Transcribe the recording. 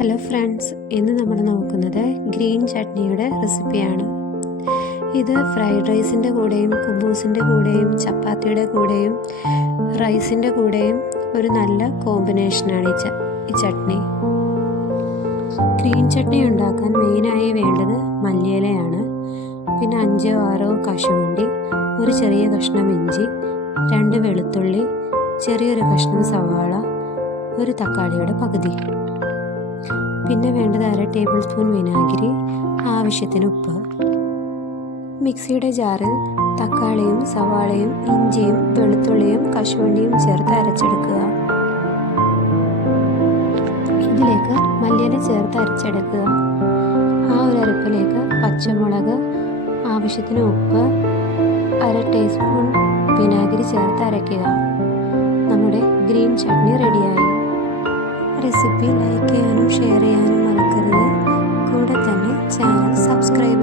Hello friends, ഇന്ന് നമ്മൾ നോക്കുന്നത് ഗ്രീൻ ചട്നിയുടെ റെസിപ്പിയാണ്. ഇത് ഫ്രൈഡ് റൈസിൻ്റെ കൂടെയും കുബൂസിൻ്റെ കൂടെയും ചപ്പാത്തിയുടെ കൂടെയും റൈസിൻ്റെ കൂടെയും ഒരു നല്ല കോമ്പിനേഷനാണ് ഈ ചട്നി. ഗ്രീൻ ചട്നി ഉണ്ടാക്കാൻ മെയിനായി വേണ്ടത് മല്ലിയിലയാണ്. പിന്നെ 5-6 കശുവണ്ടി, ഒരു ചെറിയ കഷ്ണം ഇഞ്ചി, 2 വെളുത്തുള്ളി, ചെറിയൊരു കഷ്ണം സവാള, ഒരു തക്കാളിയുടെ പകുതി. പിന്നെ വേണ്ടത് 1/2 ടേബിൾ സ്പൂൺ വിനാഗിരി, ആവശ്യത്തിന് ഉപ്പ്. മിക്സിയുടെ ജാറിൽ തക്കാളിയും സവാളയും ഇഞ്ചിയും വെളുത്തുള്ളിയും കശുവണ്ടിയും ചേർത്ത് അരച്ചെടുക്കുക. ഇതിലേക്ക് മല്ലിയില ചേർത്ത് അരച്ചെടുക്കുക. ആ ഒരു അരപ്പിലേക്ക് പച്ചമുളക്, ആവശ്യത്തിന് ഉപ്പ്, 1/2 ടീസ്പൂൺ വിനാഗിരി ചേർത്ത് അരയ്ക്കുക. നമ്മുടെ ഗ്രീൻ ചട്നി റെഡിയായി. റെസിപ്പി ലൈക്ക് ചെയ്യാനും ഷെയർ ചെയ്യാനും മറക്കരുത്. കൂടെ തന്നെ ചാനൽ സബ്സ്ക്രൈബ്